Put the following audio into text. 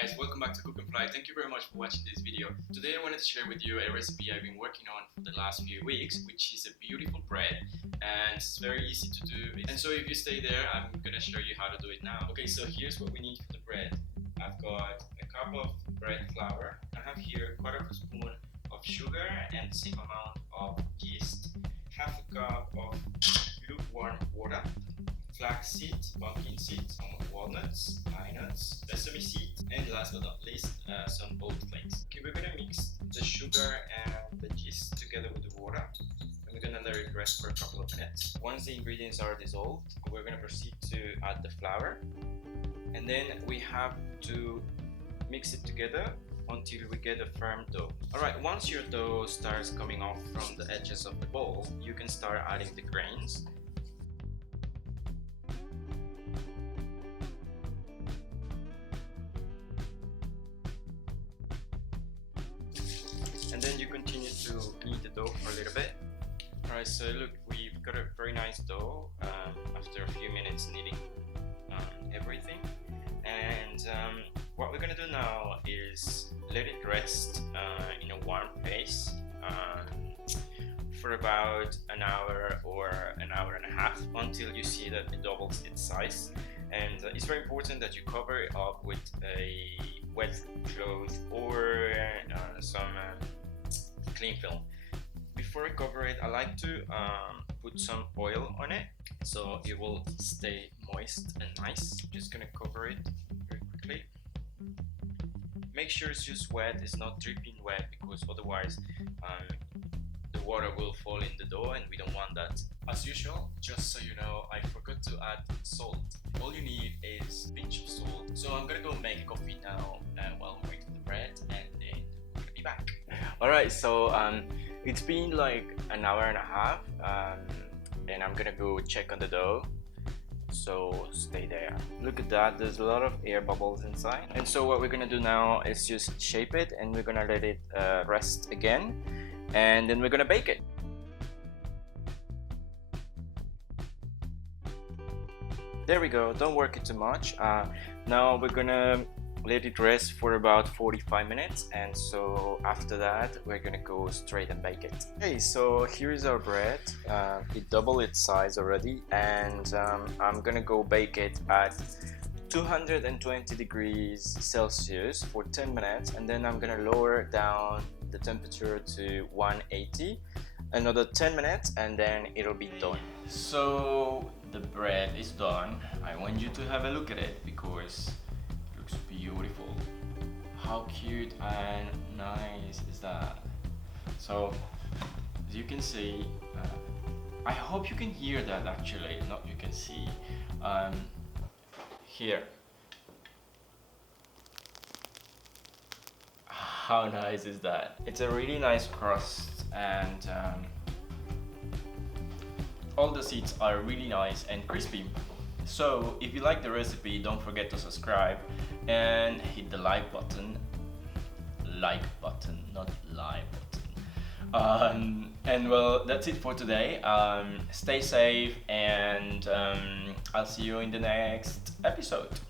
guys, welcome back to Cook and Fly. Thank you very much for watching this video. Today I wanted to share with you a recipe I've been working on for the last few weeks, which is a beautiful bread, and it's very easy to do. And so if you stay there, I'm gonna show you how to do it now. Okay, so here's what we need for the bread. I've got a cup of bread flour. I have here a quarter of a spoon of sugar and the same amount of yeast, half a cup of lukewarm water, flaxseed, pumpkin seeds, some walnuts, pinenuts, sesame seed, and last but not least, some oat flakes. Okay, we're gonna mix the sugar and the yeast together with the water, and we're gonna let it rest for a couple of minutes. Once the ingredients are dissolved, we're gonna proceed to add the flour, and then we have to mix it together until we get a firm dough. Alright, once your dough starts coming off from the edges of the bowl, you can start adding the grains. And then you continue to knead the dough for a little bit. Alright, so look, we've got a very nice dough after a few minutes kneading everything. And what we're gonna do now is let it rest in a warm place for about an hour or an hour and a half until you see that it doubles its size. And it's very important that you cover it up with a wet cloth or some cling film. Before I cover it, I like to put some oil on it so it will stay moist and nice. Just gonna cover it very quickly. Make sure it's just wet, it's not dripping wet, because otherwise the water will fall in the dough and we don't want that. As usual, just so you know, I forgot to add salt. All you need is a pinch of salt. So I'm gonna go make coffee now while we wait for the bread, and then I'm gonna be back. Alright, so it's been like an hour and a half, and I'm gonna go check on the dough. So stay there. Look at that, there's a lot of air bubbles inside. And so what we're gonna do now is just shape it, and we're gonna let it rest again, and then we're gonna bake it. There we go, don't work it too much. Now we're gonna let it rest for about 45 minutes, and so after that we're gonna go straight and bake it. Okay, so here is our bread. It doubled its size already, and I'm gonna go bake it at 220 degrees Celsius for 10 minutes, and then I'm gonna lower down the temperature to 180, another 10 minutes, and then it'll be done. So the bread is done. I want you to have a look at it because beautiful. How cute and nice is that? So as you can see, I hope you can hear that actually, not you can see. Here. How nice is that? It's a really nice crust, and all the seeds are really nice and crispy. So if you like the recipe, don't forget to subscribe and hit the like button, not live button. And well, that's it for today. Stay safe, and I'll see you in the next episode.